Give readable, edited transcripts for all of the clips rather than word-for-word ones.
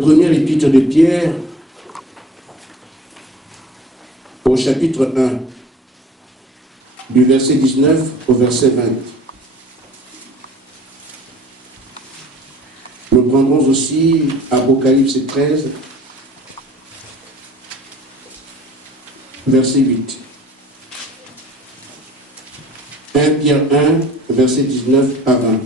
Première épître de Pierre, au chapitre 1, du verset 19 au verset 20. Nous prendrons aussi Apocalypse 13, verset 8. 1 Pierre 1, verset 19 à 20.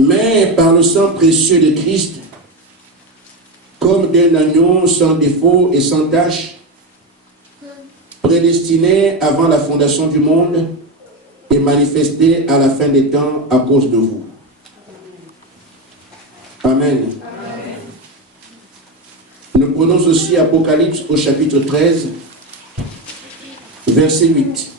Mais par le sang précieux de Christ, comme d'un agneau sans défaut et sans tache, prédestiné avant la fondation du monde et manifesté à la fin des temps à cause de vous. Amen. Amen. Nous prenons aussi Apocalypse au chapitre 13, verset 8.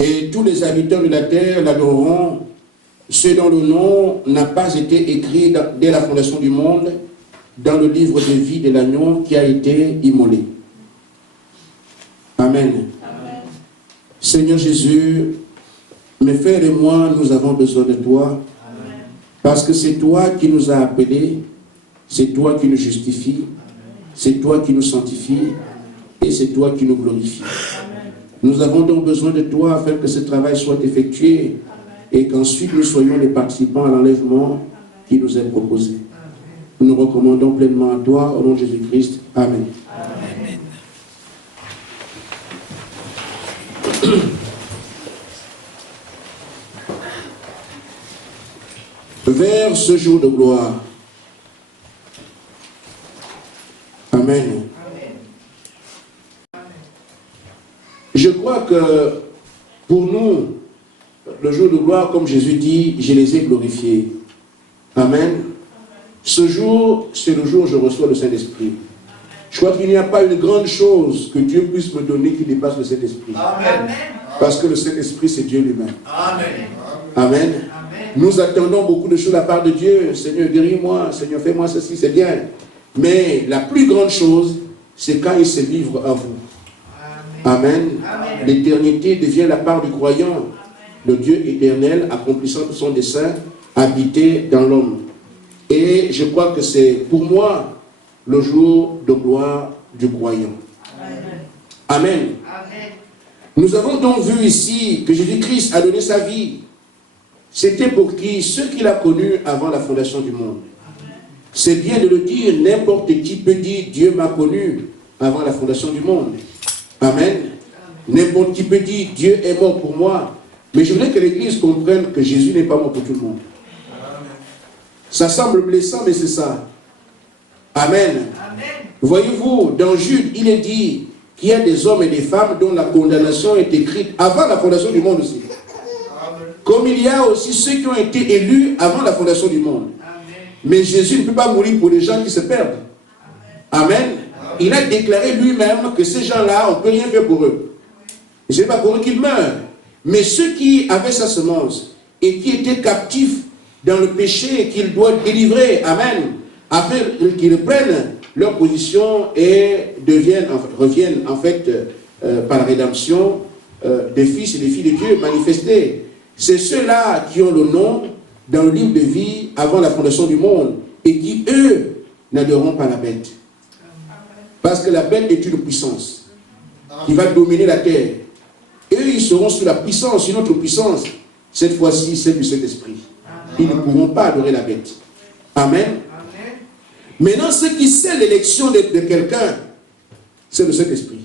Et tous les habitants de la terre l'adoreront, ceux dont le nom n'a pas été écrit dès la fondation du monde, dans le livre de vie de l'agneau qui a été immolé. Amen. Amen. Seigneur Jésus, mes frères et moi, nous avons besoin de toi, Amen. parce que c'est toi qui nous as appelés, c'est toi qui nous justifie, c'est toi qui nous sanctifie, et c'est toi qui nous glorifie. Nous avons donc besoin de toi afin que ce travail soit effectué et qu'ensuite nous soyons les participants à l'enlèvement qui nous est proposé. Nous nous recommandons pleinement à toi au nom de Jésus-Christ. Amen. Amen. Vers ce jour de gloire. Amen. Je crois que pour nous, le jour de gloire, comme Jésus dit, je les ai glorifiés. Amen. Ce jour, c'est le jour où je reçois le Saint-Esprit. Je crois qu'il n'y a pas une grande chose que Dieu puisse me donner qui dépasse le Saint-Esprit. Amen. Parce que le Saint-Esprit, c'est Dieu lui-même. Amen. Amen. Amen. Nous attendons beaucoup de choses de la part de Dieu. Seigneur, guéris-moi. Seigneur, fais-moi ceci, c'est bien. Mais la plus grande chose, c'est quand il se livre à vous. Amen. Amen. L'éternité devient la part du croyant. Le Dieu éternel, accomplissant son dessein, habité dans l'homme. Et je crois que c'est pour moi le jour de gloire du croyant. Amen. Amen. Nous avons donc vu ici que Jésus-Christ a donné sa vie. C'était pour qui? Ceux qu'il a connus avant la fondation du monde. C'est bien de le dire, n'importe qui peut dire Dieu m'a connu avant la fondation du monde. Amen. N'importe qui peut dire Dieu est mort pour moi. Mais je voudrais que l'Église comprenne que Jésus n'est pas mort pour tout le monde. Ça semble blessant, mais c'est ça. Amen. Amen. Voyez-vous, dans Jude, il est dit qu'il y a des hommes et des femmes dont la condamnation est écrite avant la fondation du monde aussi. Comme il y a aussi ceux qui ont été élus avant la fondation du monde. Mais Jésus ne peut pas mourir pour les gens qui se perdent. Amen. Il a déclaré lui-même que ces gens-là, on ne peut rien faire pour eux. Ce n'est pas pour eux qu'ils meurent. Mais ceux qui avaient sa semence et qui étaient captifs dans le péché et qu'il doit délivrer, amen, afin qu'ils reprennent leur position et reviennent en fait par la rédemption des fils et des filles de Dieu manifestés. C'est ceux-là qui ont le nom dans le livre de vie avant la fondation du monde et qui, eux, n'adoreront pas la bête. Parce que la bête est une puissance qui va dominer la terre. Eux, ils seront sous la puissance, une autre puissance. Cette fois-ci, celle du Saint-Esprit. Ils ne pourront pas adorer la bête. Amen. Amen. Maintenant, ce qui scelle l'élection de quelqu'un, c'est le Saint-Esprit.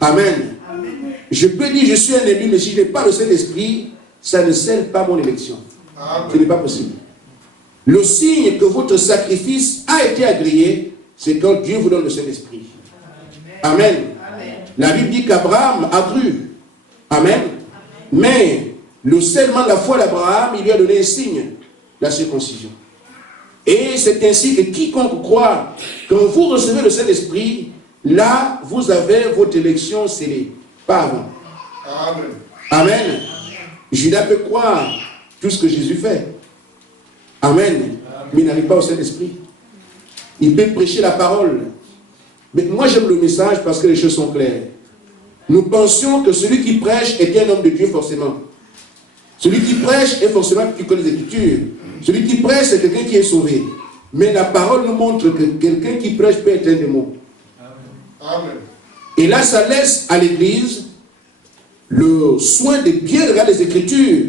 Amen. Amen. Je peux dire, je suis un élu, mais si je n'ai pas le Saint-Esprit, ça ne scelle pas mon élection. Ce n'est pas possible. Le signe que votre sacrifice a été agréé, c'est quand Dieu vous donne le Saint-Esprit. Amen. Amen. La Bible dit qu'Abraham a cru. Amen. Mais le scellement de la foi d'Abraham, il lui a donné un signe, la circoncision. Et c'est ainsi que quiconque croit, quand vous recevez le Saint-Esprit, là, vous avez votre élection scellée. Pas avant. Amen. Amen. Judas peut croire tout ce que Jésus fait. Amen. Mais il n'arrive pas au Saint-Esprit. Il peut prêcher la parole. Mais moi, j'aime le message parce que les choses sont claires. nous pensions que celui qui prêche était un homme de Dieu forcément. Celui qui prêche est forcément quelqu'un qui connaît les Écritures. Celui qui prêche, c'est quelqu'un qui est sauvé. Mais la parole nous montre que quelqu'un qui prêche peut être un démon. Amen. Et là, ça laisse à l'Église le soin de bien regarder les Écritures.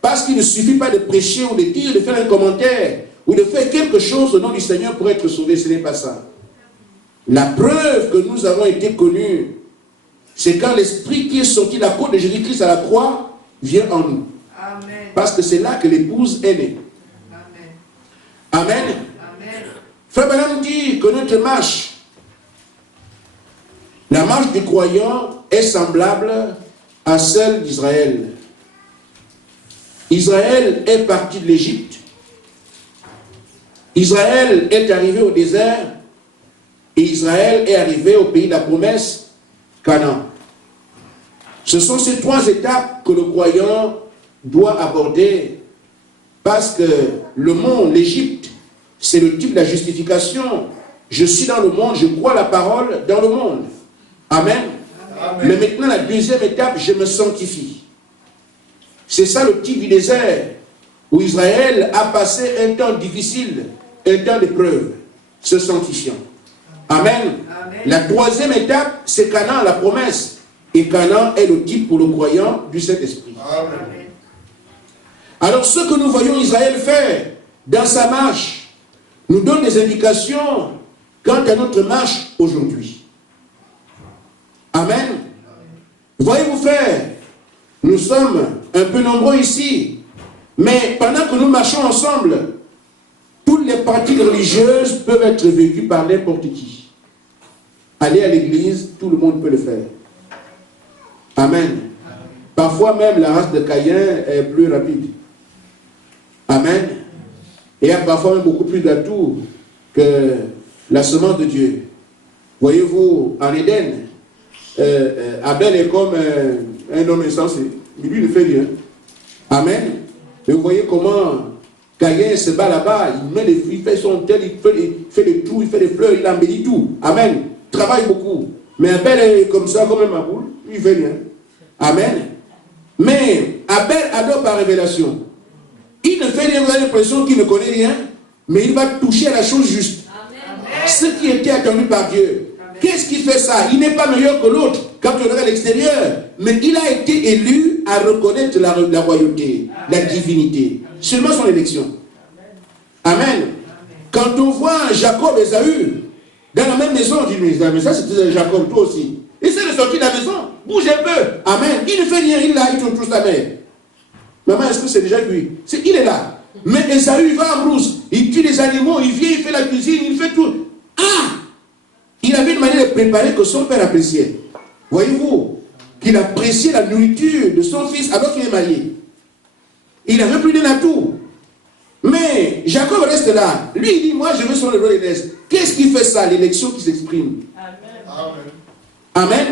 Parce qu'il ne suffit pas de prêcher ou de dire, de faire un commentaire ou de faire quelque chose au nom du Seigneur pour être sauvé. Ce n'est pas ça. La preuve que nous avons été connus, c'est quand l'Esprit qui est sorti de la côte de Jésus-Christ à la croix vient en nous. Amen. Parce que c'est là que l'épouse est née. Amen. Amen. Amen. Frère Branham dit que notre marche, la marche du croyant est semblable à celle d'Israël. Israël est parti de l'Égypte. Israël est arrivé au désert. Et Israël est arrivé au pays de la promesse, Canaan. Ce sont ces trois étapes que le croyant doit aborder parce que le monde, l'Égypte, c'est le type de la justification. Je suis dans le monde, je crois la parole dans le monde. Amen. Amen. Mais maintenant, la deuxième étape, je me sanctifie. C'est ça le type du désert où Israël a passé un temps difficile, un temps d'épreuve, se sanctifiant. Amen. Amen. La troisième étape, c'est Canaan, la promesse. Et Canaan est le type pour le croyant du Saint-Esprit. Amen. Alors ce que nous voyons Israël faire dans sa marche nous donne des indications quant à notre marche aujourd'hui. Amen. Voyez-vous frères, nous sommes un peu nombreux ici, mais pendant que nous marchons ensemble, toutes les pratiques religieuses peuvent être vécues par n'importe qui. Aller à l'église, tout le monde peut le faire. Amen. Parfois même la race de Caïn est plus rapide. Amen. Et il y a parfois même beaucoup plus d'atouts que la semence de Dieu. Voyez-vous, en Éden, Abel est comme un homme insensé. Mais lui ne fait rien. Amen. Et vous voyez comment Caïn se bat là-bas, il met des fruits, il fait son tel, il fait des trous, il fait des fleurs, il embellit tout. Amen. Il travaille beaucoup. Mais Abel est comme ça, comme un maboule, il ne fait rien. Amen. Mais Abel adore par révélation. Il ne fait rien, vous avez l'impression qu'il ne connaît rien, mais il va toucher à la chose juste. Amen. Ce qui était attendu par Dieu. Qu'est-ce qui fait ça? Il n'est pas meilleur que l'autre quand on regarde à l'extérieur, mais il a été élu à reconnaître la royauté, la divinité. Seulement son élection. Amen. Quand on voit Jacob et Ésaü dans la même maison, on dit, mais ça c'était Jacob, toi aussi. Il s'est sorti de la maison, bouge un peu. Amen. Il ne fait rien, il est là, il tourne tous sa mère. Maman, est-ce que c'est déjà lui? Il est là. Mais Ésaü, il va en brousse, il tue les animaux, il vient, il fait la cuisine, il fait tout. Ah! Il avait une manière de préparer que son père appréciait. Voyez-vous, qu'il appréciait la nourriture de son fils alors qu'il est marié. Il n'avait plus d'un atout. Mais Jacob reste là. Lui, il dit, moi, je veux sur le roi d'aînesse. Qu'est-ce qui fait ça? L'élection qui s'exprime. Amen. Amen.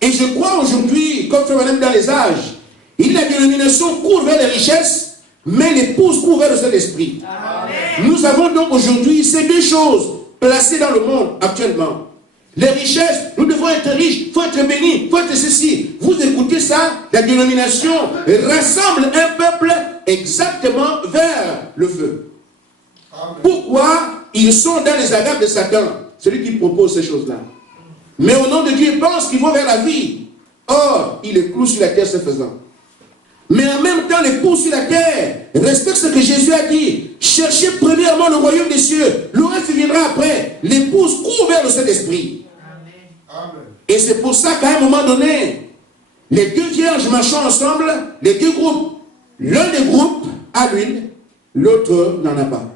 Et je crois aujourd'hui, comme fait madame dans les âges, il y a la dénomination court vers les richesses, mais l'épouse court vers le Saint-Esprit. Nous avons donc aujourd'hui ces deux choses placées dans le monde actuellement. Les richesses, nous devons être riches, il faut être bénis, il faut être ceci. Vous écoutez ça, la dénomination rassemble un peuple exactement vers le feu. Amen. Pourquoi? Ils sont dans les agapes de Satan, celui qui propose ces choses-là. Mais au nom de Dieu, ils pensent qu'ils vont vers la vie. Or, il est clou sur la terre ce faisant. Mais en même temps, l'époux sur la terre respecte ce que Jésus a dit. Cherchez premièrement le royaume des cieux. Le reste viendra après. L'épouse court vers le Saint-Esprit. Amen. Et c'est pour ça qu'à un moment donné, les deux vierges marchant ensemble, les deux groupes. L'un des groupes a l'huile, l'autre n'en a pas.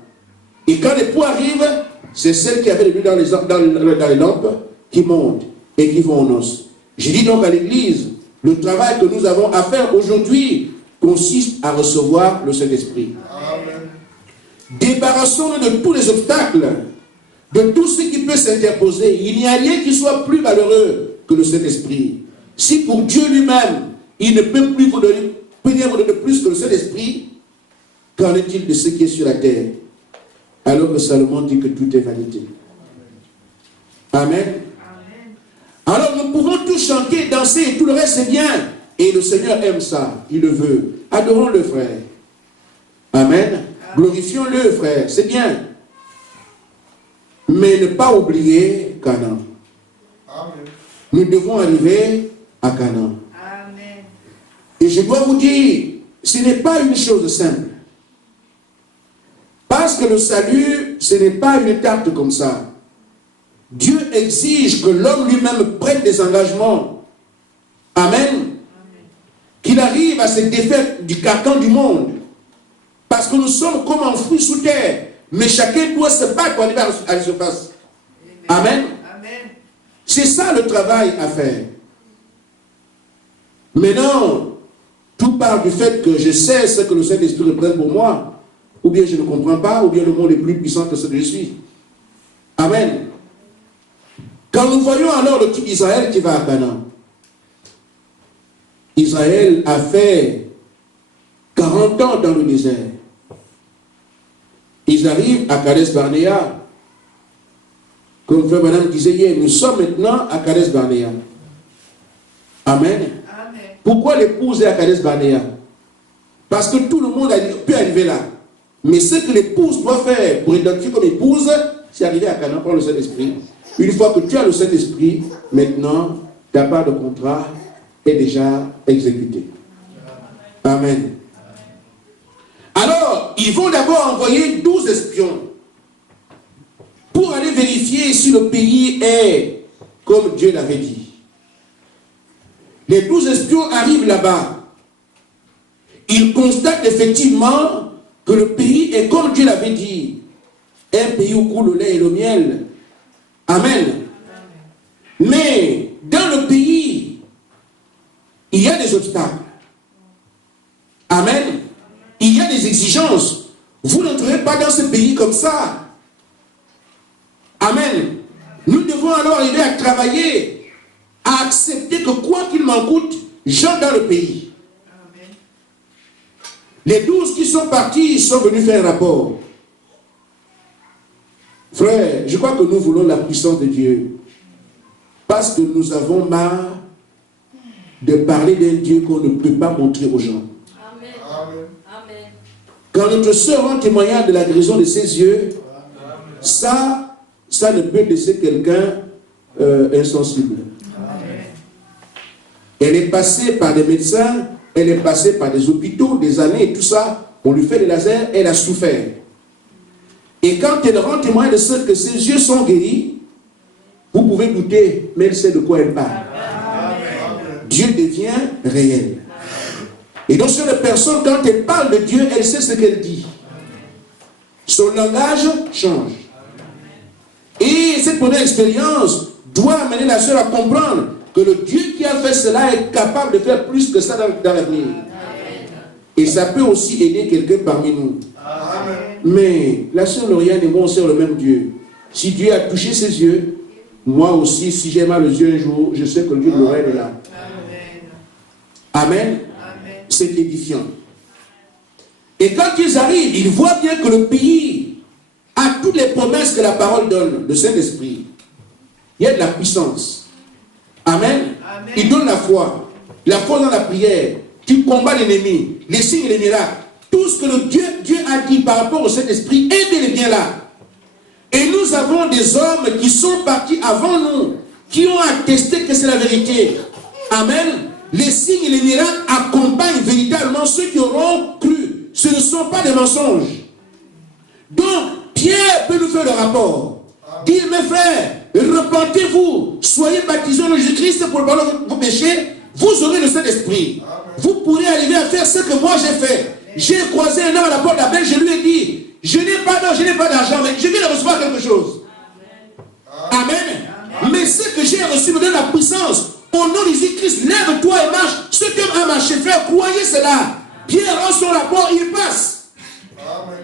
Et quand l'époux arrive, c'est celle qui avait l'huile dans les lampes qui monte et qui vont aux noces. Je dis donc à l'église, le travail que nous avons à faire aujourd'hui consiste à recevoir le Saint-Esprit. Amen. Débarrassons-nous de tous les obstacles, de tout ce qui peut s'interposer. Il n'y a rien qui soit plus malheureux que le Saint-Esprit. Si pour Dieu lui-même, il ne peut plus vous donner, de plus que le Saint-Esprit, qu'en est-il de ce qui est sur la terre? Alors que Salomon dit que tout est vanité. Amen. Alors nous pouvons tous chanter danser et tout le reste c'est bien. Et le Seigneur aime ça, il le veut. Adorons-le, frère. Amen. Glorifions-le, frère, c'est bien. Mais ne pas oublier Canaan. Amen. Nous devons arriver à Canaan. Amen. Et je dois vous dire, ce n'est pas une chose simple. Parce que le salut, ce n'est pas une étape comme ça. Dieu exige que l'homme lui-même prenne des engagements. Amen. Qu'il arrive à se défaire du carcan du monde. Parce que nous sommes comme enfouis sous terre. Mais chacun doit se battre pour arriver à la surface. Amen. Amen. C'est ça le travail à faire. Maintenant, tout part du fait que je sais ce que le Saint-Esprit représente pour moi. Ou bien je ne comprends pas, ou bien le monde est plus puissant que ce que je suis. Amen. Quand nous voyons alors le type d'Israël qui va à Canaan, Israël a fait 40 ans dans le désert. Ils arrivent à Kades Barnea. Comme Frère Madame disait hier, nous sommes maintenant à Kades Barnea. Amen. Amen. Pourquoi l'épouse est à Kades Barnea? Parce que tout le monde peut arriver là. Mais ce que l'épouse doit faire pour identifier comme épouse, c'est arriver à Canaan par le Saint-Esprit. Une fois que tu as le Saint-Esprit, maintenant, ta part de contrat est déjà exécutée. Amen. Alors, ils vont d'abord envoyer 12 espions pour aller vérifier si le pays est comme Dieu l'avait dit. Les 12 espions arrivent là-bas. Ils constatent effectivement que le pays est comme Dieu l'avait dit. Un pays où coule le lait et le miel. Amen. Mais dans le pays, il y a des obstacles. Amen. Il y a des exigences. Vous n'entrerez pas dans ce pays comme ça. Amen. Nous devons alors arriver à travailler, à accepter que quoi qu'il m'en coûte, j'entre dans le pays. Amen. Les 12 qui sont partis, ils sont venus faire un rapport. Frère, je crois que nous voulons la puissance de Dieu. Parce que nous avons marre de parler d'un Dieu qu'on ne peut pas montrer aux gens. Amen. Amen. Amen. Quand notre sœur rend témoignage de la guérison de ses yeux, ça ne peut laisser quelqu'un insensible. Amen. Elle est passée par des médecins, elle est passée par des hôpitaux, des années et tout ça. On lui fait des lasers, elle a souffert. Et quand elle rend témoignage de ce que ses yeux sont guéris, vous pouvez douter, mais elle sait de quoi elle parle. Amen. Dieu devient réel. Et donc sur les personnes, quand elle parle de Dieu, elle sait ce qu'elle dit. Son langage change. Et cette première expérience doit amener la sœur à comprendre que le Dieu qui a fait cela est capable de faire plus que ça dans l'avenir. Et ça peut aussi aider quelqu'un parmi nous. Amen. Mais la sœur Lauriane et moi, on sert le même Dieu. Si Dieu a touché ses yeux, moi aussi, si j'ai mal aux yeux un jour, je sais que le Dieu de Lorraine est là. Amen. Amen. Amen. C'est édifiant. Et quand ils arrivent, ils voient bien que le pays a toutes les promesses que la parole donne, le Saint-Esprit. Il y a de la puissance. Amen. Amen. Il donne la foi dans la prière. Tu combats l'ennemi, les signes et les miracles. Tout ce que Dieu a dit par rapport au Saint-Esprit est bel et bien là. Et nous avons des hommes qui sont partis avant nous, qui ont attesté que c'est la vérité. Amen. Les signes et les miracles accompagnent véritablement ceux qui auront cru. Ce ne sont pas des mensonges. Donc, Pierre peut nous faire le rapport. Dire, mes frères, repentez-vous, soyez baptisés au nom de Jésus-Christ pour le pardon de vos péchés, vous aurez le Saint-Esprit. Vous pourrez arriver à faire ce que moi j'ai fait. J'ai croisé un homme à la porte d'Abel, je lui ai dit, je n'ai pas d'argent, mais je viens de recevoir quelque chose. Amen. Mais ce que j'ai reçu me donne la puissance. Au nom de Jésus-Christ, lève-toi et marche. Ce que a marché, frère, croyez cela. Pierre rend son rapport, il passe. Amen.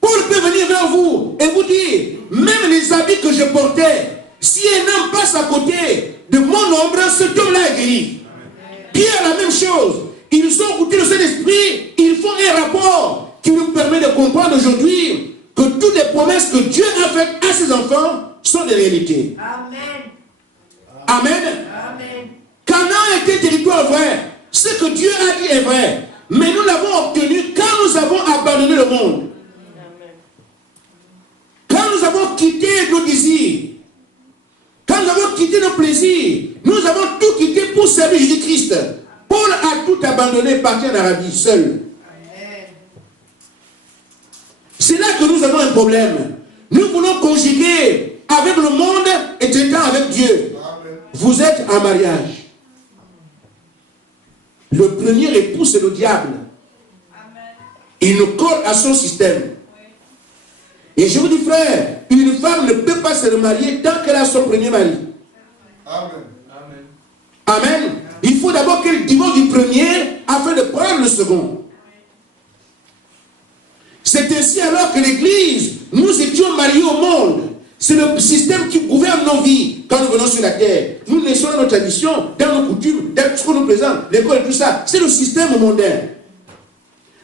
Paul peut venir vers vous et vous dire, même les habits que je portais, si un homme passe à côté de mon ombre, cet homme-là est guéri. Pierre, la même chose. Ils ont goûté le Saint-Esprit, ils font un rapport qui nous permet de comprendre aujourd'hui que toutes les promesses que Dieu a faites à ses enfants sont des réalités. Amen. Amen. Amen. Canaan était territoire vrai. Ce que Dieu a dit est vrai. Mais nous l'avons obtenu quand nous avons abandonné le monde. Quand nous avons quitté nos désirs. Quand nous avons quitté nos plaisirs. Nous avons tout quitté pour servir Jésus-Christ. Paul a tout abandonné, parti en Arabie, seul. C'est là que nous avons un problème. Nous voulons conjuguer avec le monde et étant avec Dieu. Vous êtes en mariage. Le premier époux, c'est le diable. Il nous colle à son système. Et je vous dis, frère, une femme ne peut pas se remarier tant qu'elle a son premier mari. Amen. Il faut d'abord qu'elle divorce du premier afin de prendre le second. C'est ainsi alors que l'Église, nous étions mariés au monde. C'est le système qui gouverne nos vies quand nous venons sur la terre. Nous laissons nos traditions, dans nos coutumes, dans ce qu'on nous présente, l'école et tout ça. C'est le système mondain.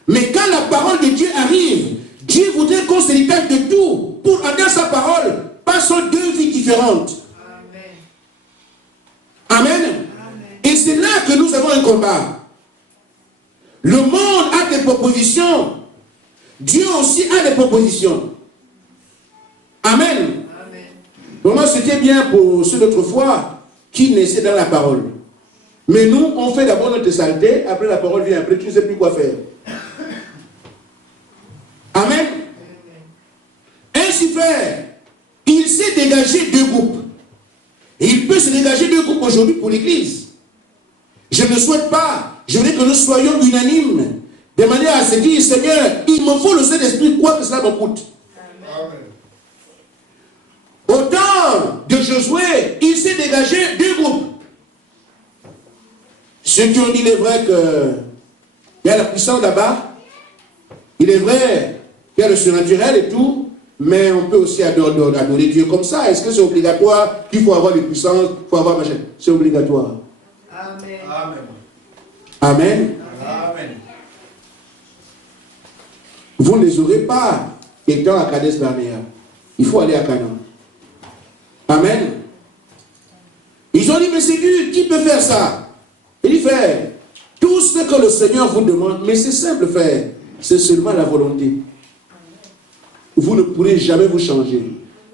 Mais quand la parole de Dieu arrive, Dieu voudrait qu'on se détache de tout pour, dans sa parole, passer deux vies différentes. Amen. Amen. Et c'est là que nous avons un combat. Le monde a des propositions. Dieu aussi a des propositions. Amen. Amen. Pour moi, c'était bien pour ceux d'autrefois qui naissaient dans la parole. Mais nous, on fait d'abord notre saleté, après la parole vient, après tu ne sais plus quoi faire. Amen. Ainsi fait, il s'est dégagé deux groupes. Et il peut se dégager deux groupes aujourd'hui pour l'Église. Je ne souhaite pas, je veux que nous soyons unanimes, de manière à se dire, Seigneur, il me faut le Saint-Esprit, quoi que cela me coûte. Amen. Au temps de Josué, il s'est dégagé deux groupes. Ceux qui ont dit, il est vrai qu'il y a la puissance là-bas, il est vrai qu'il y a le surnaturel et tout, mais on peut aussi adorer Dieu comme ça. Est-ce que c'est obligatoire qu'il faut avoir des puissances, il faut avoir machin? C'est obligatoire. Amen. Amen. Amen. Amen. Vous ne les aurez pas étant à Kadesh Barnea. Il faut aller à Canaan. Amen. Ils ont dit, mais c'est dur, qui peut faire ça? Il dit, frère, tout ce que le Seigneur vous demande, mais c'est simple, frère, c'est seulement la volonté. Vous ne pourrez jamais vous changer.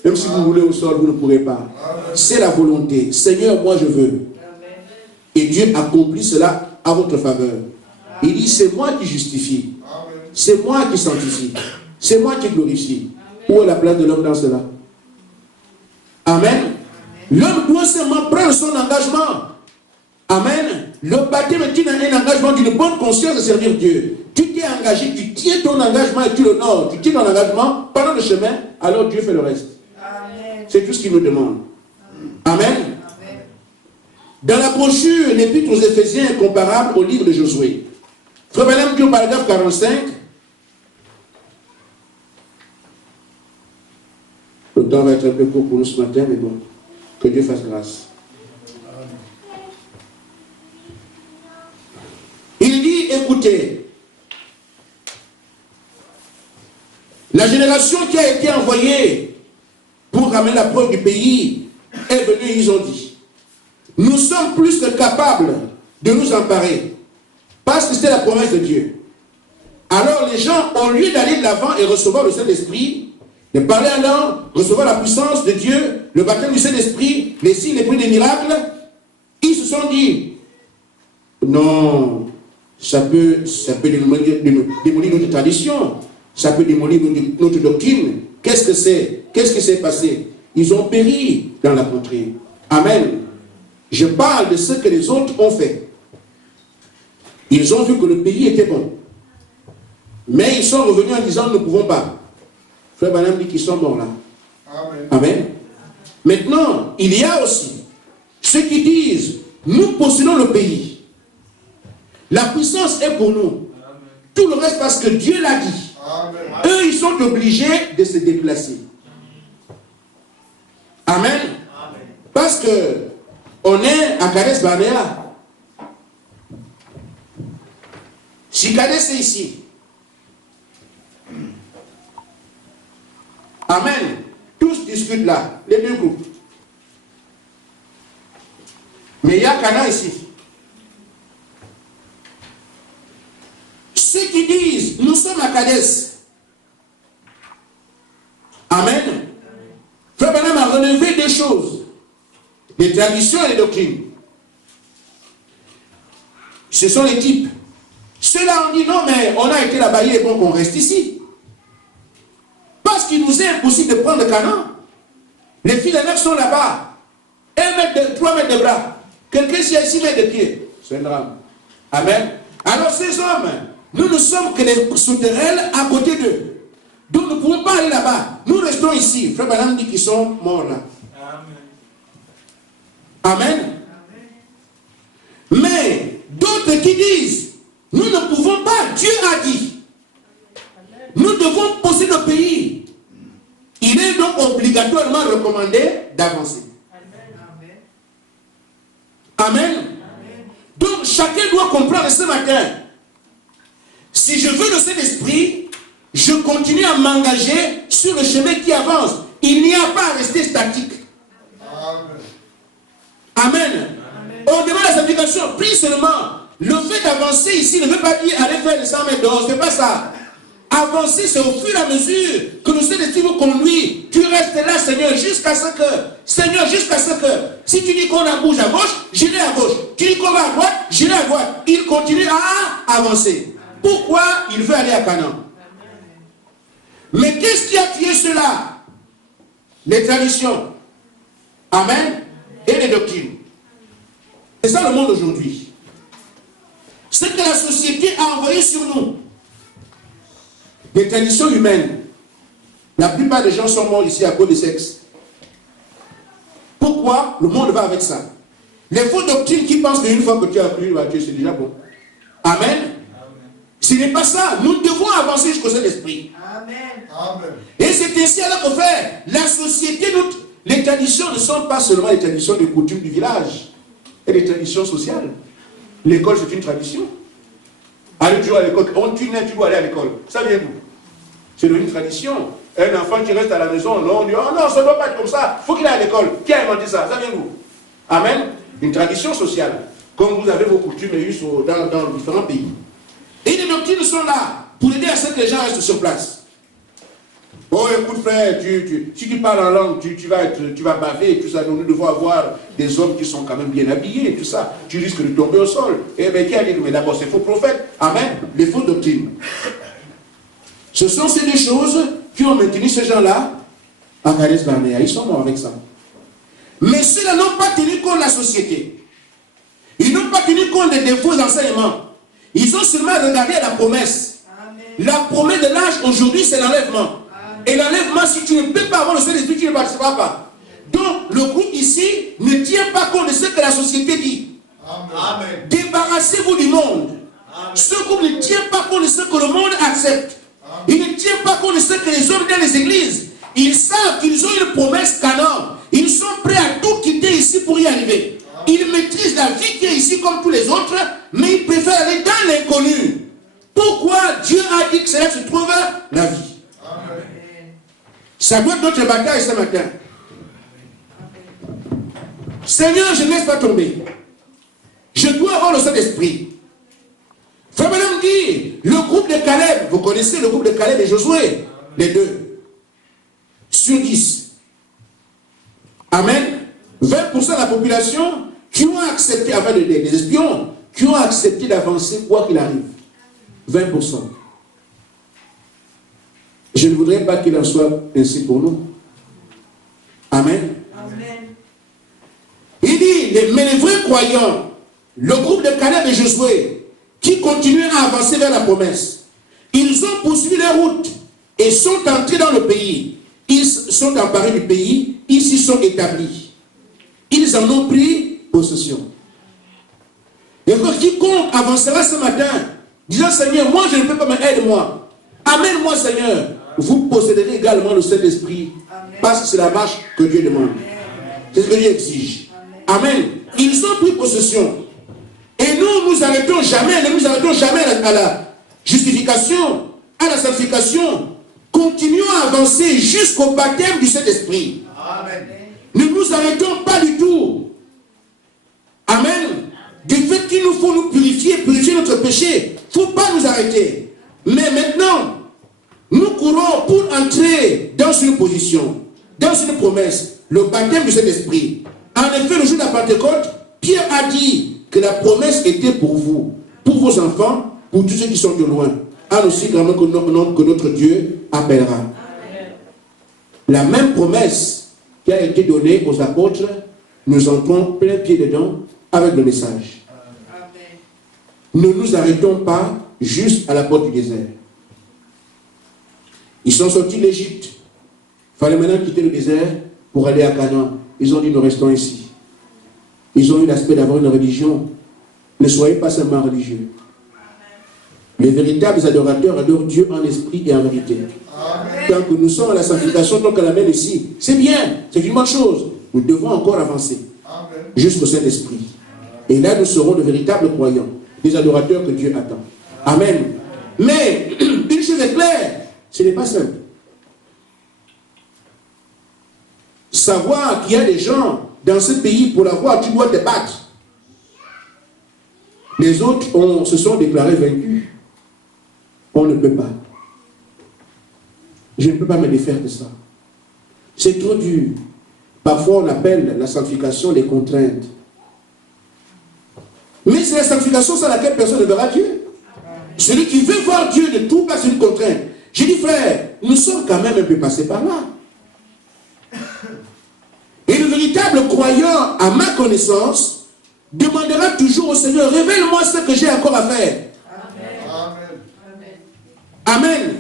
Même si vous voulez au sol, vous ne pourrez pas. C'est la volonté. Seigneur, moi je veux. Et Dieu accomplit cela à votre faveur. Il dit, c'est moi qui justifie. C'est moi qui sanctifie. C'est moi qui glorifie. Où est la place de l'homme dans cela? Amen. L'homme doit seulement prendre son engagement. Amen. Le baptême est un engagement d'une bonne conscience de servir Dieu. Tu t'es engagé, tu tiens ton engagement et tu l'honores. Tu tiens ton engagement pendant le chemin, alors Dieu fait le reste. C'est tout ce qu'il nous demande. Amen. Amen. Dans la brochure, l'épître aux Éphésiens est comparable au livre de Josué. Frère Branham dit au paragraphe 45, le temps va être un peu court pour nous ce matin, mais bon, que Dieu fasse grâce. Il dit, écoutez, la génération qui a été envoyée pour ramener la preuve du pays est venue, ils ont dit, nous sommes plus que capables de nous emparer, parce que c'était la promesse de Dieu. Alors les gens, au lieu d'aller de l'avant et recevoir le Saint-Esprit, de parler en langue, recevoir la puissance de Dieu, le baptême du Saint-Esprit, les signes, les prix des miracles, ils se sont dit, non, ça peut démolir notre tradition, ça peut démolir notre doctrine. Qu'est-ce que c'est? Qu'est-ce qui s'est passé? Ils ont péri dans la contrée. Amen. Je parle de ce que les autres ont fait. Ils ont vu que le pays était bon. Mais ils sont revenus en disant, nous ne pouvons pas. Frère Branham dit qu'ils sont morts là. Amen. Amen. Maintenant, il y a aussi ceux qui disent, nous possédons le pays. La puissance est pour nous. Amen. Tout le reste parce que Dieu l'a dit. Amen. Eux, ils sont obligés de se déplacer. Amen. Amen. Parce que on est à Kadesh Barnea. Si Kadesh est ici. Amen. Tous discutent là, les deux groupes. Mais il y a Canaan ici. Ceux qui disent, nous sommes à Kadès. Amen. Frère Branham a relevé deux choses. Les traditions et les doctrines. Ce sont les types. Ceux-là ont dit, non mais on a été là-bas, il est bon qu'on reste ici. Parce qu'il nous est impossible de prendre Canaan. Les filles de sont là-bas. 3 mètres de bras. Quelqu'un s'y a 6 mètres de pied. C'est un drame. Amen. Alors ces hommes, nous ne sommes que des sauterelles à côté d'eux. Donc nous ne pouvons pas aller là-bas. Nous restons ici. Frère Branham dit qu'ils sont morts là. Amen. Mais d'autres qui disent, nous ne pouvons pas, Dieu a dit, nous devons posséder le pays. Il est donc obligatoirement recommandé d'avancer. Amen. Donc chacun doit comprendre ce matin, si je veux le Saint-Esprit, je continue à m'engager sur le chemin qui avance. Il n'y a pas à rester statique. Amen. On demande la sanctification, prie seulement. Le fait d'avancer ici ne veut pas dire aller faire les 100 mètres dehors, ce n'est pas ça. Avancer, c'est au fur et à mesure que le Saint-Esprit vous conduit. Tu restes là, Seigneur, jusqu'à ce que. Seigneur, jusqu'à ce que. Si tu dis qu'on bouge à gauche, j'irai à gauche. Tu dis qu'on va à droite, j'irai à droite. Il continue à avancer. Pourquoi il veut aller à Canaan? Mais qu'est-ce qui a tué cela? Les traditions. Amen. Et les doctrines. C'est ça le monde aujourd'hui. Ce que la société a envoyé sur nous. Des traditions humaines. La plupart des gens sont morts ici à cause du sexe. Pourquoi le monde va avec ça? Les fausses doctrines qui pensent qu'une fois que tu as cru, c'est déjà bon. Amen. Ce n'est pas ça. Nous devons avancer jusqu'au Saint-Esprit. Amen. Et c'est ainsi alors qu'on fait. La société, les traditions ne sont pas seulement les traditions de coutumes du village et les traditions sociales. L'école, c'est une tradition. Aller toujours à l'école. On tu nais, tu dois aller à l'école. Ça vient d'où? C'est une tradition. Un enfant qui reste à la maison, non, on dit, oh non, ça ne doit pas être comme ça. Il faut qu'il aille à l'école. Qui a inventé ça? Ça vient d'où? Amen. Une tradition sociale. Comme vous avez vos coutumes et us dans différents pays. Et les doctrines sont là pour aider à ce que les gens restent sur place. Oh, écoute frère, si tu parles en langue, tu vas baver, tout ça. Nous devons avoir des hommes qui sont quand même bien habillés, tout ça. Tu risques de tomber au sol. Eh bien, qui a dit, mais d'abord, c'est faux prophètes. Amen. Les fausses doctrines. Ce sont ces deux choses qui ont maintenu ces gens-là à Kadès Barnea. Ils sont morts avec ça. Mais ceux-là n'ont pas tenu compte de la société. Ils n'ont pas tenu compte des faux enseignements. Ils ont seulement regardé la promesse. Amen. La promesse de l'âge aujourd'hui, c'est l'enlèvement. Et l'enlèvement, si tu ne peux pas avoir le Saint-Esprit, tu ne participeras pas. Donc, le groupe ici ne tient pas compte de ce que la société dit. Amen. Débarrassez-vous du monde. Amen. Ce groupe ne tient pas compte de ce que le monde accepte. Il ne tient pas compte de ce que les hommes dans les églises. Ils savent qu'ils ont une promesse canon. Ils sont prêts à tout quitter ici pour y arriver. Ils maîtrisent la vie qui est ici comme tous les autres, mais ils préfèrent aller dans l'inconnu. Pourquoi Dieu a dit que c'est là que se trouve la vie? Amen. Ça doit être notre bataille ce matin. Seigneur, je ne laisse pas tomber. Je dois avoir le Saint-Esprit. Frère Branham dit, le groupe de Caleb, vous connaissez le groupe de Caleb et Josué, les deux, sur 10. Amen. 20% de la population qui ont accepté, enfin des espions, qui ont accepté d'avancer quoi qu'il arrive. 20%. Je ne voudrais pas qu'il en soit ainsi pour nous. Amen. Amen. Il dit, mais les vrais croyants, le groupe de Caleb et Josué, qui continuent à avancer vers la promesse, ils ont poursuivi leur route et sont entrés dans le pays. Ils sont emparés du pays, ils s'y sont établis. Ils en ont pris possession. Et que quiconque avancera ce matin, disant Seigneur, moi je ne peux pas, mais aide-moi. Amène-moi Seigneur. Vous posséderez également le Saint-Esprit. Parce que c'est la marche que Dieu demande. C'est ce que Dieu exige. Amen. Ils ont pris possession. Et nous, nous arrêtons jamais à la justification, à la sanctification. Continuons à avancer jusqu'au baptême du Saint-Esprit. Amen. Ne nous arrêtons pas du tout. péché. Il ne faut pas nous arrêter. Mais maintenant, nous courons pour entrer dans une position, dans une promesse, le baptême du Saint-Esprit. En effet, le jour de la Pentecôte, Pierre a dit que la promesse était pour vous, pour vos enfants, pour tous ceux qui sont de loin. En aussi grand nombre que notre Dieu appellera. Amen. La même promesse qui a été donnée aux apôtres, nous entrons plein pied dedans avec le message. Amen. Ne nous arrêtons pas juste à la porte du désert. Ils sont sortis d'Égypte. Il fallait maintenant quitter le désert pour aller à Canaan. Ils ont dit, nous restons ici. Ils ont eu l'aspect d'avoir une religion. Ne soyez pas seulement religieux. Les véritables adorateurs adorent Dieu en esprit et en vérité. Amen. Tant que nous sommes à la sanctification, tant qu'on l'amène ici, c'est bien, c'est une bonne chose. Nous devons encore avancer jusqu'au Saint-Esprit. Et là, nous serons de véritables croyants, des adorateurs que Dieu attend. Amen. Mais une chose est claire, ce n'est pas simple. Savoir qu'il y a des gens dans ce pays, pour l'avoir, tu dois te battre. Les autres se sont déclarés vaincus. On ne peut pas. Je ne peux pas me défaire de ça. C'est trop dur. Parfois, on appelle la sanctification les contraintes. Mais c'est la sanctification sans laquelle personne ne verra Dieu. Celui qui veut voir Dieu ne trouve pas une contrainte. J'ai dit, frère, nous sommes quand même un peu passés par là. Et le véritable croyant, à ma connaissance, demandera toujours au Seigneur, révèle-moi ce que j'ai encore à faire. Amen.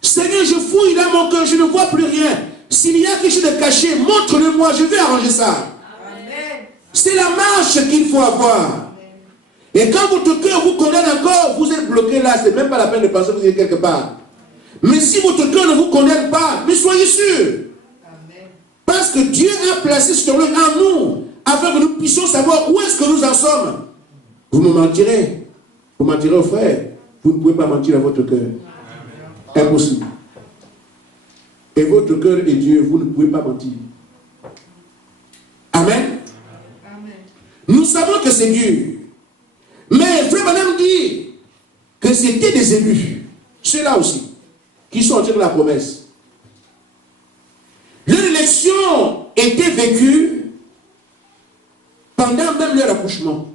Seigneur, je fouille dans mon cœur, je ne vois plus rien. S'il y a quelque chose de caché, montre-le-moi, je vais arranger ça. C'est la marche qu'il faut avoir. Et quand votre cœur vous condamne encore, vous êtes bloqué là, c'est même pas la peine de penser que vous êtes quelque part. Mais si votre cœur ne vous condamne pas, mais soyez sûr. Parce que Dieu a placé ce tableau en nous, afin que nous puissions savoir où est-ce que nous en sommes. Vous me mentirez. Vous mentirez aux frères. Vous ne pouvez pas mentir à votre cœur. Impossible. Et votre cœur est Dieu, vous ne pouvez pas mentir. Amen. Amen. Nous savons que c'est dur. Mais Frère Branham dit que c'était des élus, ceux-là aussi, qui sont en train de la promesse. Leur élection était vécue pendant même leur accouchement.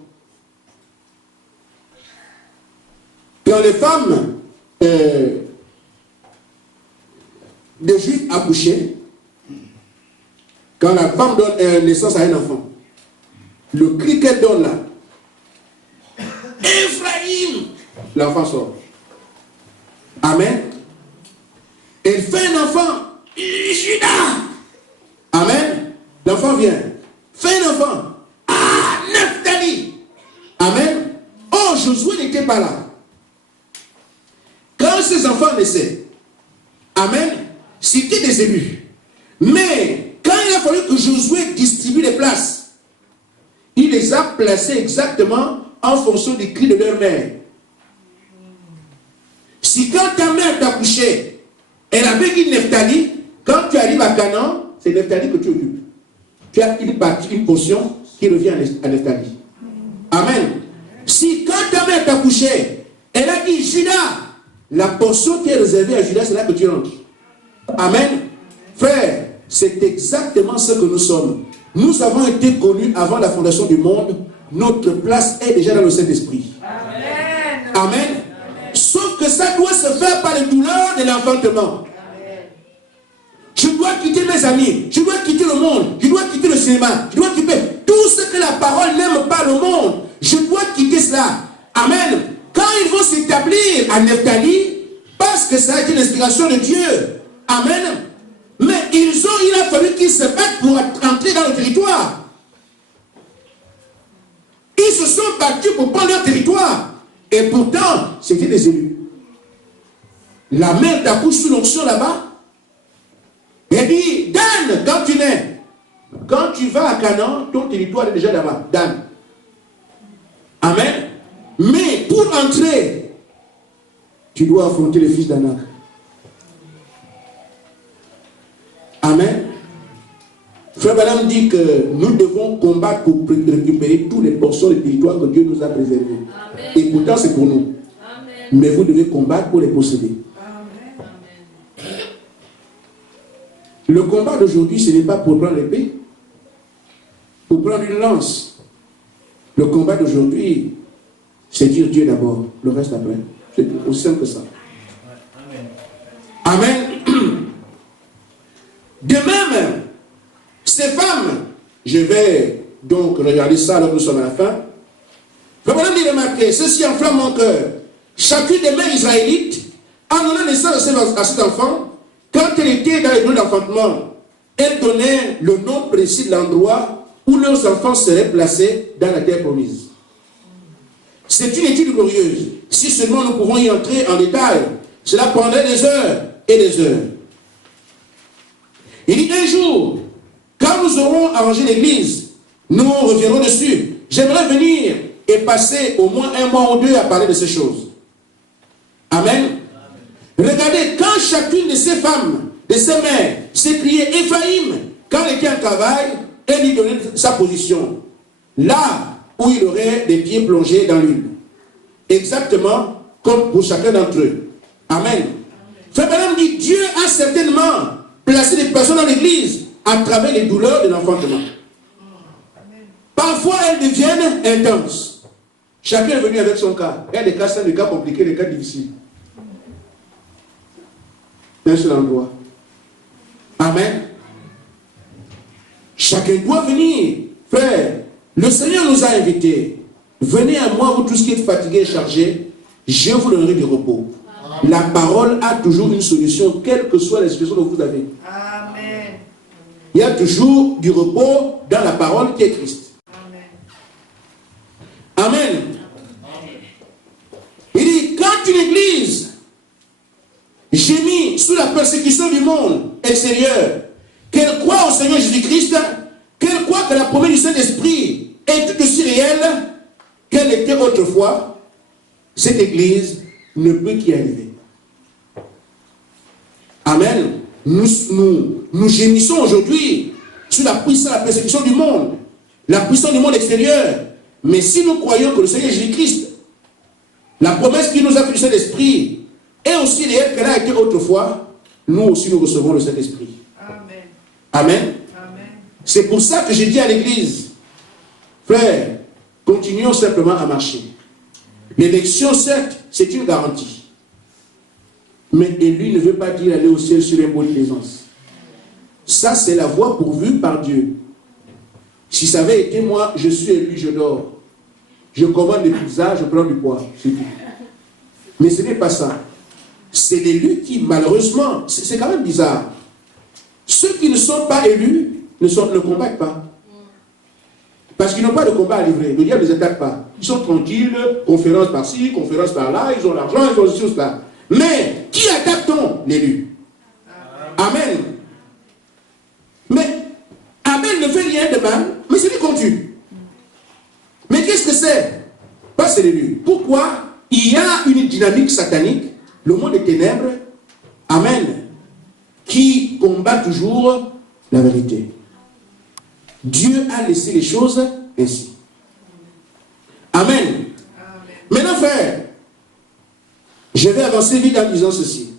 Quand les femmes des Juifs accouchaient, quand la femme donne naissance à un enfant, le cri qu'elle donne là, Ephraïm, l'enfant sort. Amen. Elle fait un enfant, Judas. Amen. L'enfant vient. Fait un enfant. Ah, Nephtali. Amen. Oh, Josué n'était pas là. Quand ces enfants naissaient, amen, c'était des élus. Mais quand il a fallu que Josué distribue les places, il les a placés exactement en fonction des cris de leur mère. Si quand ta mère t'a couché, elle avait dit Nephtali, quand tu arrives à Canaan, c'est Nephtali que tu occupes. Tu as une partie, une portion qui revient à Nephtali. Amen. Si quand ta mère t'a couché, elle a dit Judas, la portion qui est réservée à Judas, c'est là que tu rentres. Amen. Frère, c'est exactement ce que nous sommes. Nous avons été connus avant la fondation du monde. Notre place est déjà dans le Saint-Esprit. Amen. Amen. Sauf que ça doit se faire par les douleurs de l'enfantement. Je dois quitter mes amis, je dois quitter le monde, je dois quitter le cinéma, je dois quitter tout ce que la parole n'aime pas le monde. Je dois quitter cela. Amen. Quand ils vont s'établir à Nephtali, parce que ça a été l'inspiration de Dieu. Amen. Mais il a fallu qu'ils se battent pour entrer dans le territoire. Ils se sont battus pour prendre leur territoire. Et pourtant, c'était des élus. La mère t'accouche sous l'onction là-bas. Elle dit, Dan, quand tu nais, quand tu vas à Canaan, ton territoire est déjà là-bas. Dan. Amen. Mais pour entrer, tu dois affronter les fils d'Anak. Amen. Frère Branham dit que nous devons combattre pour récupérer tous les portions des territoires que Dieu nous a préservés. Amen. Et pourtant, c'est pour nous. Amen. Mais vous devez combattre pour les posséder. Amen. Amen. Le combat d'aujourd'hui, ce n'est pas pour prendre l'épée, pour prendre une lance. Le combat d'aujourd'hui, c'est dire Dieu d'abord, le reste après. C'est aussi simple que ça. Amen. De même, ces femmes, je vais donc regarder ça alors que nous sommes à la fin. Le bonhomme dit remarquer, ceci enflamme mon cœur. Chacune des mères israélites a donné naissance à cet enfant. Quand elle était dans les lieux d'enfantement, elle donnait le nom précis de l'endroit où leurs enfants seraient placés dans la terre promise. C'est une étude glorieuse. Si seulement nous pouvons y entrer en détail, cela prendrait des heures et des heures. Il dit un jour, quand nous aurons arrangé l'église, nous reviendrons dessus. J'aimerais venir et passer au moins un mois ou deux à parler de ces choses. Amen. Regardez, quand chacune de ces femmes, de ces mères, s'écriait Ephraïm, quand elle était en travail, elle lui donnait sa position. Là où il aurait des pieds plongés dans l'huile. Exactement comme pour chacun d'entre eux. Amen. Frère Branham dit, Dieu a certainement placé des personnes dans l'église à travers les douleurs de l'enfantement. Parfois, elles deviennent intenses. Chacun est venu avec son cas. Il y a des cas simples, des cas compliqués, des cas difficiles. Un seul endroit. Amen. Chacun doit venir. Frère, le Seigneur nous a invités. Venez à moi, vous tous qui êtes fatigués et chargés, je vous donnerai du repos. La parole a toujours une solution, quelle que soit la situation que vous avez. Amen. Il y a toujours du repos dans la parole qui est Christ. Amen. Amen. Il dit, quand une église gémit sous la persécution du monde extérieur, qu'elle croit au Seigneur Jésus-Christ, qu'elle croit que la promesse du Saint-Esprit est tout aussi réelle qu'elle était autrefois, cette église ne peut qu'y arriver. Amen. Nous gémissons aujourd'hui sous la puissance, la persécution du monde, la puissance du monde extérieur. Mais si nous croyons que le Seigneur Jésus-Christ, la promesse qu'il nous a fait du Saint-Esprit, est aussi réelle qu'elle a été autrefois, nous aussi nous recevons le Saint-Esprit. Amen. Amen. Amen. C'est pour ça que j'ai dit à l'église, frère, continuons simplement à marcher. L'élection, certes, c'est une garantie. Mais élu ne veut pas dire aller au ciel sur un beau d'aisance. Ça, c'est la voie pourvue par Dieu. Si ça avait été moi, je suis élu, je dors. Je commande des pizzas, je prends du poids. C'est tout. Mais ce n'est pas ça. C'est l'élu qui, malheureusement, c'est quand même bizarre. Ceux qui ne sont pas élus ne combattent pas. Parce qu'ils n'ont pas de combat à livrer. Le diable ne les attaque pas. Ils sont tranquilles, conférence par-ci, conférence par-là, ils ont l'argent, ils ont ceci ou cela. Mais qui attaque-t-on? L'élu. Amen. Mais Abel ne fait rien de mal, mais c'est lui qu'on tue. Mais qu'est-ce que c'est? Pas c'est l'élu. Pourquoi? Il y a une dynamique satanique, le monde des ténèbres, amen, qui combat toujours la vérité. Dieu a laissé les choses ainsi. Amen. Amen. Maintenant, frère, je vais avancer vite en disant ceci.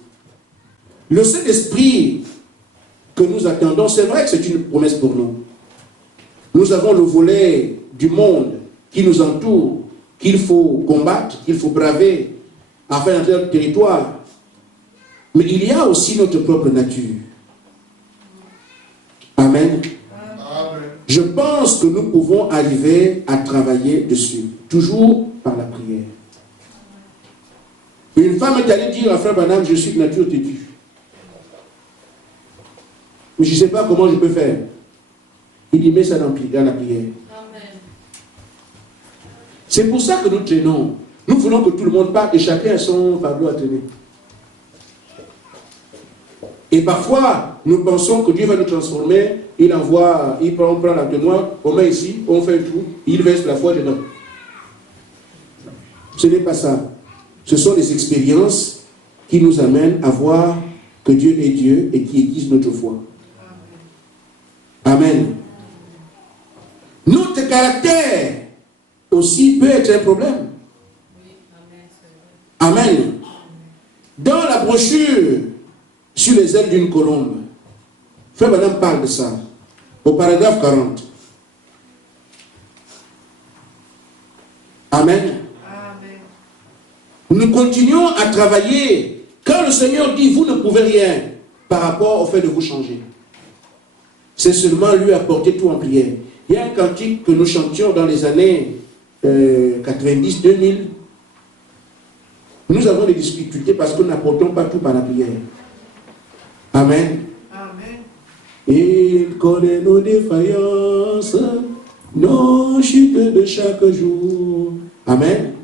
Le Saint-Esprit que nous attendons, c'est vrai que c'est une promesse pour nous. Nous avons le volet du monde qui nous entoure, qu'il faut combattre, qu'il faut braver, afin d'entrer dans notre territoire. Mais il y a aussi notre propre nature. Amen. Je pense que nous pouvons arriver à travailler dessus, toujours par la prière. Une femme est allée dire à Frère Branham, je suis de nature têtue. Mais je ne sais pas comment je peux faire. Il dit, mets ça dans la prière. C'est pour ça que nous traînons. Nous voulons que tout le monde parte et chacun a son fardeau à traîner. Et parfois, nous pensons que Dieu va nous transformer. Il envoie, on prend la tenue, on met ici, on fait un trou, il verse la foi dedans. Ce n'est pas ça. Ce sont des expériences qui nous amènent à voir que Dieu est Dieu et qui aiguisent notre foi. Amen. Notre caractère aussi peut être un problème. Amen. Dans la brochure sur les ailes d'une colombe, Frère Madame parle de ça, au paragraphe 40. Amen. Amen. Nous continuons à travailler quand le Seigneur dit vous ne pouvez rien par rapport au fait de vous changer. C'est seulement lui apporter tout en prière. Il y a un cantique que nous chantions dans les années 90-2000. Nous avons des difficultés parce que nous n'apportons pas tout par la prière. Amen. Amen. Il connaît nos défaillances, nos chutes de chaque jour. Amen.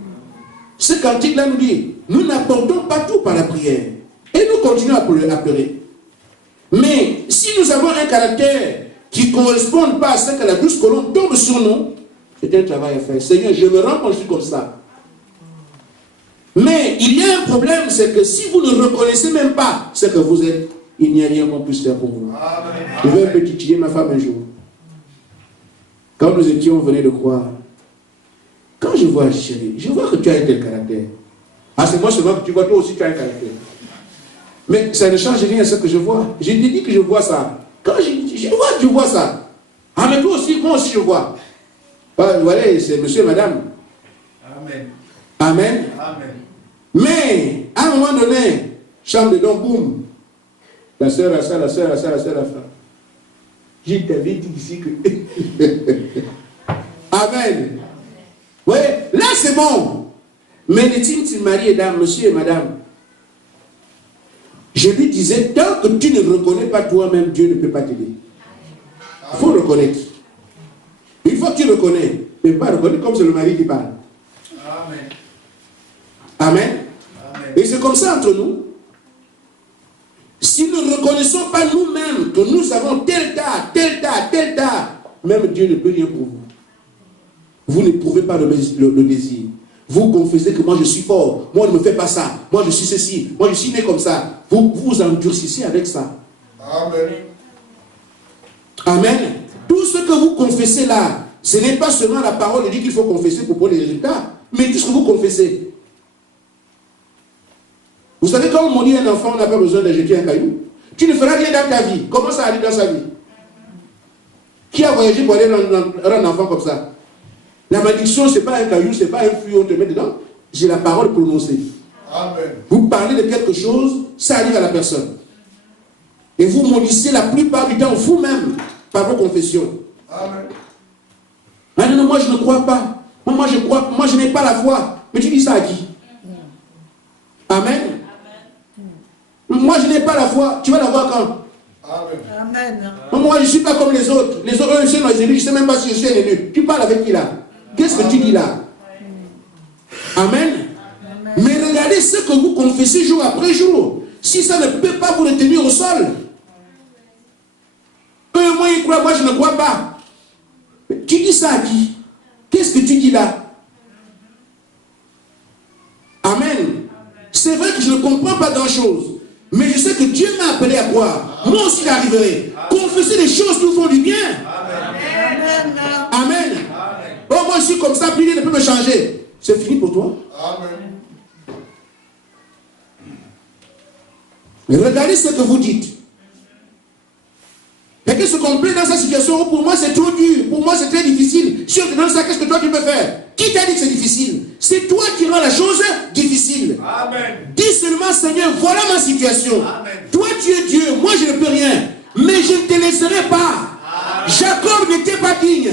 Ce cantique-là nous dit, nous n'apportons pas tout par la prière. Et nous continuons à pleurer. Mais si nous avons un caractère qui ne correspond pas à ce que la douce colombe tombe sur nous, c'est un travail à faire. Seigneur, je me rends quand je suis comme ça. Mais il y a un problème, c'est que si vous ne reconnaissez même pas ce que vous êtes, il n'y a rien qu'on puisse faire pour vous. Amen. Je vais un peu titiller ma femme un jour. Quand nous étions, on venait de croire. Quand je vois, chérie, je vois que tu as un tel caractère. Ah, c'est moi seulement que tu vois, toi aussi tu as un caractère. Mais ça ne change rien à ce que je vois. Je te dis que je vois ça. Quand je vois ça. Ah, mais toi aussi, moi aussi je vois. Voilà, c'est monsieur et madame. Amen. Amen. Amen. Mais, à un moment donné, chambre dedans, boum. La sœur a ça, la sœur a ça, la sœur a ça. Je t'avais dit ici que... Amen. Oui, là c'est bon. Mais les titres Marie et dame, monsieur et madame, je lui disais, tant que tu ne reconnais pas toi-même, Dieu ne peut pas t'aider. Il faut reconnaître. Une fois que tu reconnais, tu ne peux pas reconnaître comme c'est le mari qui parle. Amen. Amen. Amen. Et c'est comme ça entre nous. Si nous ne reconnaissons pas nous-mêmes que nous avons tel tas, même Dieu ne peut rien pour vous. Vous n'éprouvez pas le désir. Vous confessez que moi je suis fort, moi ne me fais pas ça, moi je suis ceci, moi je suis né comme ça. Vous vous endurcissez avec ça. Amen. Amen. Tout ce que vous confessez là, ce n'est pas seulement la parole de Dieu qu'il faut confesser pour prendre les résultats, mais tout ce que vous confessez. Vous savez, quand on dit à un enfant, on n'a pas besoin de jeter un caillou. Tu ne feras rien dans ta vie. Comment ça arrive dans sa vie? Qui a voyagé pour aller rendre un enfant comme ça? La malédiction, ce n'est pas un caillou, ce n'est pas un fût, on te met dedans. J'ai la parole prononcée. Amen. Vous parlez de quelque chose, ça arrive à la personne. Et vous maudissez la plupart du temps vous-même par vos confessions. Amen. Ah non, moi je ne crois pas. Moi je crois, moi je n'ai pas la foi. Mais tu dis ça à qui? Amen. Moi je n'ai pas la foi. Tu vas la voir quand? Amen. Amen. Moi je ne suis pas comme les autres. Les autres, eux, ils sont dans les élus. Je ne sais même pas si je suis un élu. Tu parles avec qui là? Qu'est-ce que tu dis là? Amen. Mais regardez ce que vous confessez jour après jour. Si ça ne peut pas vous retenir au sol. Eux, moi, ils croient, moi, je ne crois pas. Tu dis ça à qui? Qu'est-ce que tu dis là? Amen. C'est vrai que je ne comprends pas grand-chose. Mais je sais que Dieu m'a appelé à croire. Moi aussi, j'arriverai. Confesser des choses qui nous font du bien. Amen. Amen. Oh, moi, je suis comme ça, puis il ne peut me changer. C'est fini pour toi. Amen. Mais regardez ce que vous dites. Quelqu'un se complaît dans sa situation. Oh, pour moi, c'est trop dur. Pour moi, c'est très difficile. Si on te donne ça, qu'est-ce que toi, tu peux faire? Qui t'a dit que c'est difficile? C'est toi qui rends la chose difficile. Amen. Dis seulement, Seigneur, voilà ma situation. Amen. Toi, tu es Dieu. Moi, je ne peux rien. Mais je ne te laisserai pas. Jacob n'était pas digne.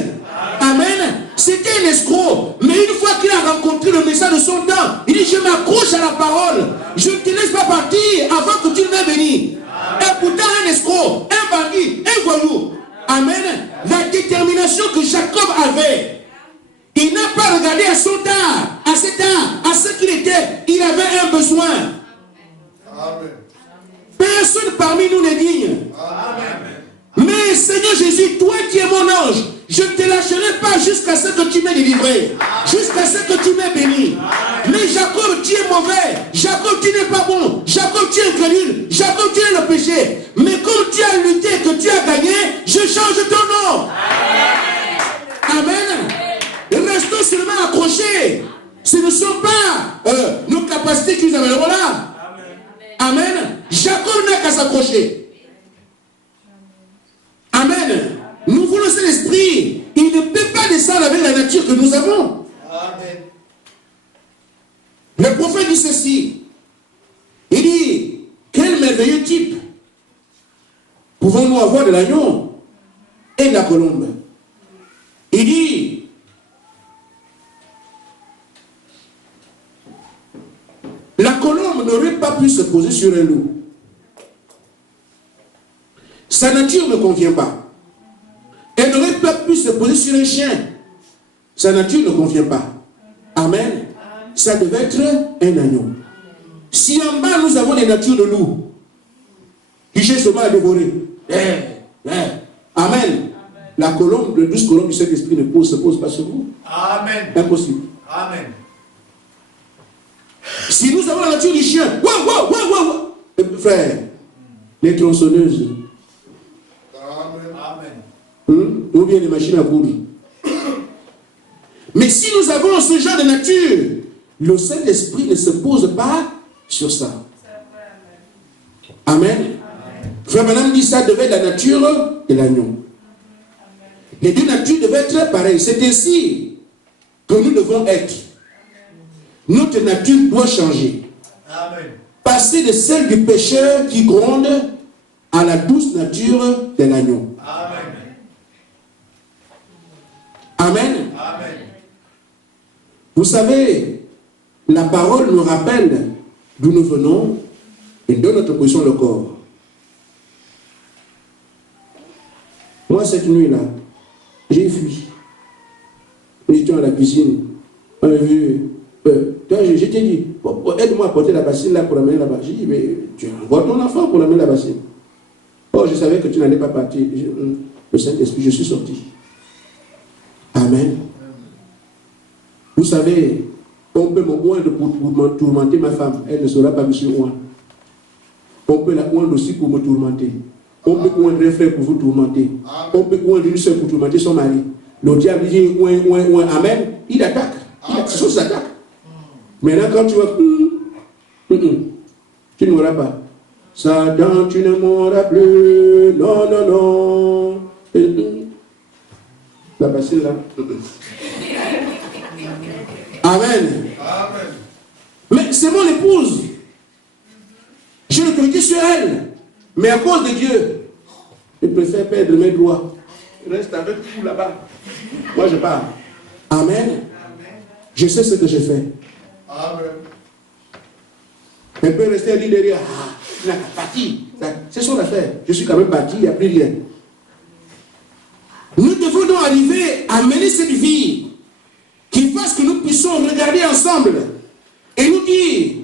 Amen. C'était un escroc. Mais une fois qu'il a rencontré le message de son temps, il dit, je m'accroche à la parole. Je ne te laisse pas partir avant que tu ne m'aies béni. Et pourtant, un escroc, un bandit, un voyou. Amen. La détermination que Jacob avait, il n'a pas regardé à son temps, à cet temps, à ce qu'il était. Il avait un besoin. Amen. Personne parmi nous n'est digne. Amen. Mais Seigneur Jésus, toi qui es mon ange, je ne te lâcherai pas jusqu'à ce que tu m'aies délivré, jusqu'à ce que tu m'aies béni. Mais Jacob, tu es mauvais. Jacob, tu n'es pas bon. Jacob, tu es incrédule. Jacob, tu es le péché. Mais comme tu as lutté, que tu as gagné, je change ton Ce ne sont pas nos capacités qui nous amèneront là. Amen. Jacob n'a qu'à s'accrocher. Amen. Nous voulons cet esprit. Il ne peut pas descendre avec la nature que nous avons. Amen. Le prophète dit ceci. Il dit, quel merveilleux type pouvons-nous avoir de l'agneau et de la colombe? Il dit, la colombe n'aurait pas pu se poser sur un loup. Sa nature ne convient pas. Elle n'aurait pas pu se poser sur un chien. Sa nature ne convient pas. Amen. Ça devait être un agneau. Si en bas nous avons des natures de loup, qui cherchent seulement à dévorer. Amen. La colombe, le 12 colombe du Saint-Esprit ne se pose pas sur vous. Amen. Impossible. Amen. Si nous avons la nature du chien, frère, les tronçonneuses, ou bien les machines à coudre. Mais si nous avons ce genre de nature, le Saint-Esprit ne se pose pas sur ça. Amen. Frère Madame dit ça devait être la nature de l'agneau. Les deux natures devaient être pareilles. C'est ainsi que nous devons être. Notre nature doit changer. Amen. Passer de celle du pécheur qui gronde à la douce nature de l'agneau. Amen. Amen. Amen. Vous savez, la parole nous rappelle d'où nous venons et de notre position le corps. Moi, cette nuit-là, j'ai fui. Nous étions à la cuisine. On a vu. Je t'ai dit, aide-moi à porter la bassine là pour l'amener là-bas. J'ai dit, mais tu envoies ton enfant pour l'amener la bassine. Oh, je savais que tu n'allais pas partir. Le Saint-Esprit, je suis sorti. Amen. Vous savez, on peut me oindre pour tourmenter ma femme. Elle ne sera pas monsieur oint. On peut la oindre aussi pour me tourmenter. On peut oindre un frère pour vous tourmenter. On peut oindre une soeur pour tourmenter son mari. Le diable dit oint. Amen. Il attaque. Il attaque. Maintenant, quand tu vas, tu ne mourras pas. Satan, tu ne mourras plus. Non, non, non. La bassine là. Amen. Amen. Mais c'est mon épouse. J'ai l'autorité sur elle. Mais à cause de Dieu, je préfère perdre mes droits. Reste avec vous là-bas. Moi, je pars. Amen. Je sais ce que j'ai fait. Amen. Elle peut rester à derrière. Ah, il a parti. C'est son affaire. Je suis quand même parti, il n'y a plus rien. Nous devons donc arriver à mener cette vie qui fasse que nous puissions regarder ensemble et nous dire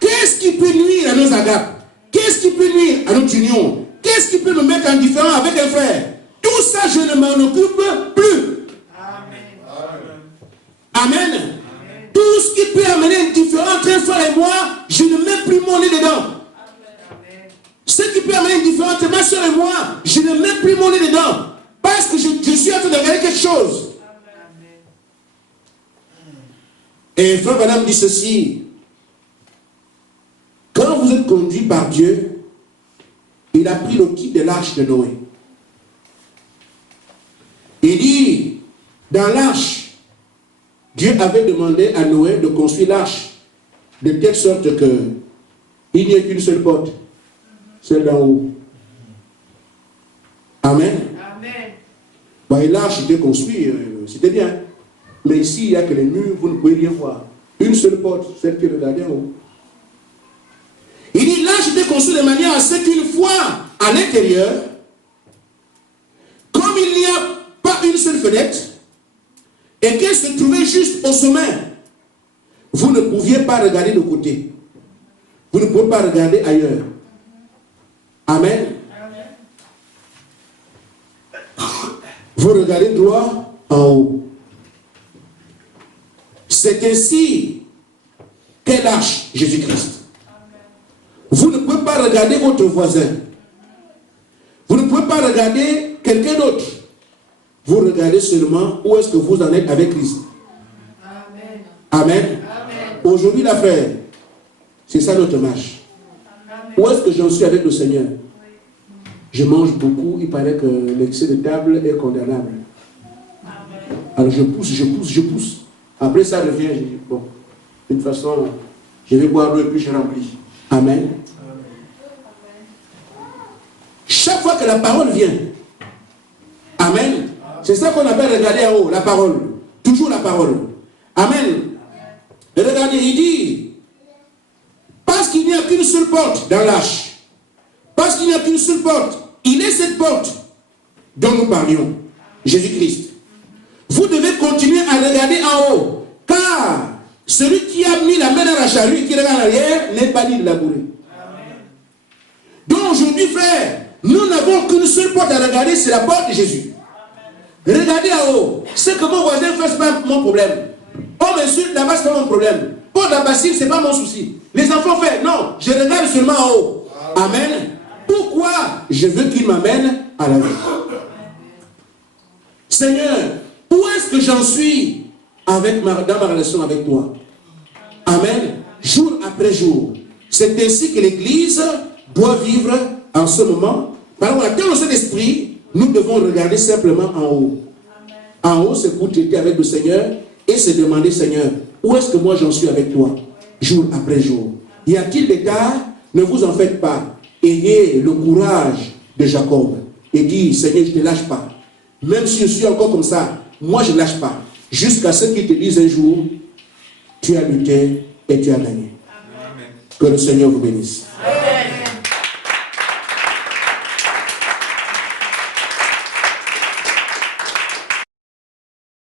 qu'est-ce qui peut nuire à nos agapes, qu'est-ce qui peut nuire à notre union, qu'est-ce qui peut me mettre en différent avec un frère. Tout ça, je ne m'en occupe plus. Amen. Amen. Tout ce qui peut amener un différent entre un frère et moi, je ne mets plus mon nez dedans. Ce qui peut amener un différent entre ma soeur et moi, je ne mets plus mon nez dedans. Parce que je suis en train de regarder quelque chose. Et frère Madame dit ceci. Quand vous êtes conduit par Dieu, il a pris le kit de l'arche de Noé. Il dit, dans l'arche, Dieu avait demandé à Noé de construire l'arche de telle sorte que il n'y ait qu'une seule porte, celle d'en haut. Amen. Bon, et l'arche était construite, c'était bien. Mais ici, il n'y a que les murs, vous ne pouvez rien voir. Une seule porte, celle qui est regardée en haut. Il dit, l'arche était construite de manière à ce qu'une fois à l'intérieur, comme il n'y a pas une seule fenêtre, et qu'elle se trouvait juste au sommet, vous ne pouviez pas regarder de côté. Vous ne pouvez pas regarder ailleurs. Amen. Vous regardez droit en haut. C'est ainsi qu'est l'arche Jésus-Christ. Vous ne pouvez pas regarder votre voisin. Vous ne pouvez pas regarder quelqu'un d'autre. Vous regardez seulement où est-ce que vous en êtes avec Christ. Amen. Amen. Aujourd'hui, la frère, c'est ça notre marche. Où est-ce que j'en suis avec le Seigneur? Je mange beaucoup, il paraît que l'excès de table est condamnable. Alors je pousse. Après ça revient, je dis, bon, de toute façon, je vais boire l'eau et puis je remplis. Amen. Chaque fois que la parole vient, amen, c'est ça qu'on appelle regarder en haut, la parole. Toujours la parole. Amen. Et regardez, il dit, parce qu'il n'y a qu'une seule porte dans l'arche, parce qu'il n'y a qu'une seule porte, il est cette porte dont nous parlions, Jésus-Christ. Vous devez continuer à regarder en haut, car celui qui a mis la main dans la charrue et qui regarde en arrière n'est pas dit de labourer. Donc aujourd'hui, frère, nous n'avons qu'une seule porte à regarder, c'est la porte de Jésus. Regardez en haut. Ce que mon voisin fait, ce n'est pas mon problème. On m'insulte là-bas, ce n'est pas mon problème. Pour la bassine, ce n'est pas mon souci. Les enfants font, non, je regarde seulement en haut. Amen. Pourquoi je veux qu'il m'amène à la vie? Seigneur, où est-ce que j'en suis dans ma relation avec toi? Amen. Jour après jour. C'est ainsi que l'Église doit vivre en ce moment. Par exemple, dans le Saint-Esprit, nous devons regarder simplement en haut. En haut, c'est pour traiter avec le Seigneur et se demander, Seigneur, où est-ce que moi j'en suis avec toi, jour après jour? Y a-t-il des cas? Ne vous en faites pas. Ayez le courage de Jacob et dit, Seigneur, je ne te lâche pas. Même si je suis encore comme ça, moi je ne lâche pas. Jusqu'à ce qu'il te dise un jour, tu as lutté et tu as gagné. Amen. Que le Seigneur vous bénisse. Amen.